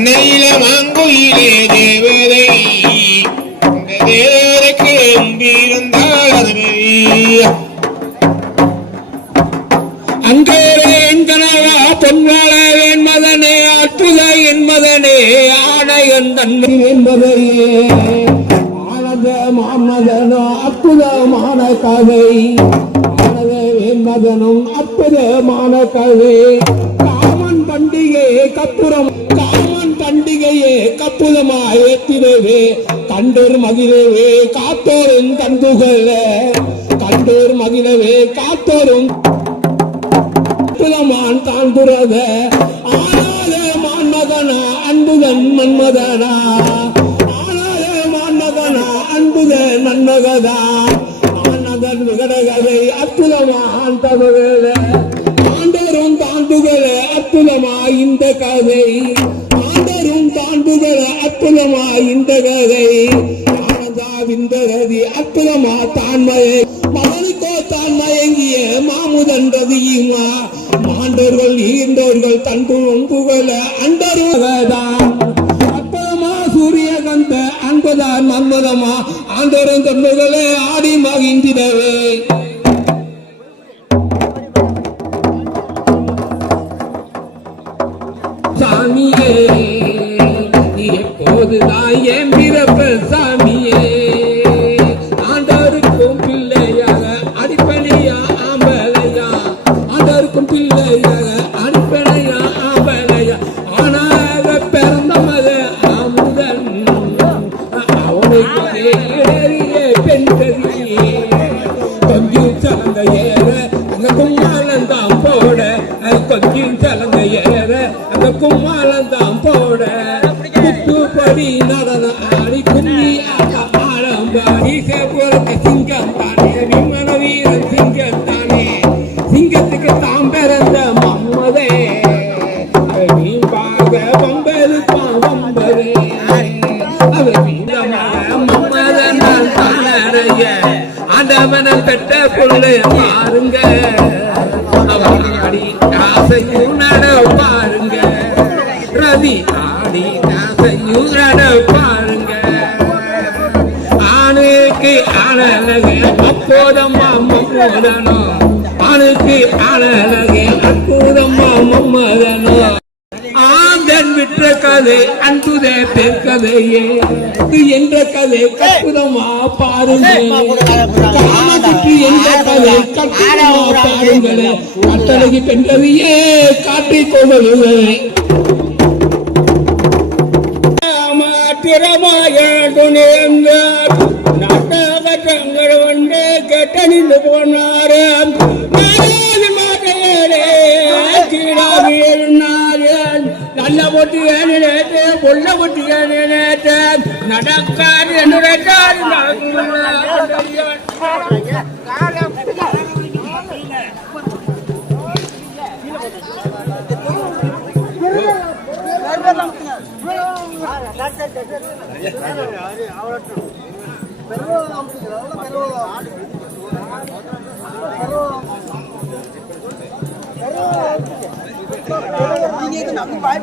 பண்ணையில மாங்குயிலே தேவதை. இந்த தேவதைக்கு உம்பிருந்தால் அது பெரிய அங்கே என் பொன்வாழ என்பதனே ஆற்றுத என்பதனே ஆணையன் தன்மை என்பதையே ஆனந்த மாமதனோ அற்புதமான கதை. ஆனத என்பதனும் அற்புதமான கதை. காமன் பண்டிகை கப்புறம் பண்டிகையே கப்புதமா கண்டோர் மகிழவே காத்தோரும் கண்டுகொள்ள கண்டோர் மகிழவே காத்தோரும் அற்புதமான் தான் புறத ஆனாத மான்மகனா அன்புதன் மன்மதனா. ஆனாத மான்மகனா அன்புதன் நன்மகதா ஆனதன் விகடகதை அற்புதமான் தகவல ஆண்டோரும் தாண்டுகள அற்புதமா இந்த கதை. ஆண்டரும் தாண்டுகள அற்புதமா இந்த கதை ஆனந்தா விந்தகதி அற்புதமா தான்மையை. மகனுக்கோ தான் மயங்கிய மாமுதன்றதியுமா மாண்டோர்கள் ஈந்தோர்கள் தன்பும் புகழ அண்டருவதான் அற்புதமா சூரியகந்த அன்பதான் மன்மதமா. ஆண்டோரும் தொண்டுகளே ஆடி மகிழ்ந்திடவே. சாமியே. எப்போதுதான் என் பிறப்ப சாமியே. ஆண்டவருக்கும் பிள்ளையாக அடிப்படையா ஆம்பலையா ஆண்டவருக்கும் பிள்ளையாக அடிப்படையா ஆம்பலையா ஆனாக பிறந்த மத அமுதன் அவனுக்கு பெண் கதியே கொஞ்சம் சலந்த ஏற அந்த கும்மாலந்தான் போட கொஞ்சம் சலந்த ஏற அந்த கும்மா ஆண்டவனை பெற்ற பொருளை பாருங்க அவர் ஆடி ஆசையும் நட பாருங்க போதம்மா மம்மதனோ. ஆணுக்கு அழகே அற்புதம்மா மம்மதனோ. ஆந்தன் விற்ற கதை அன்புதே பெற்கதையே இது என்ற கதை கற்புதமா பாருங்க காமத்துக்கு என்ற கதை கற்புதமா பாருங்களே. கட்டளைக்கு பெண்கதையே காட்டிக் கொள்வது நாட்டகங்கள் கணிந்து கெட்டணிந்து போனாரு நல்ல பொட்டி நேற்று பொல்ல பொட்டி நேற்று நடக்காது என்னுடைய నాకు బాయ్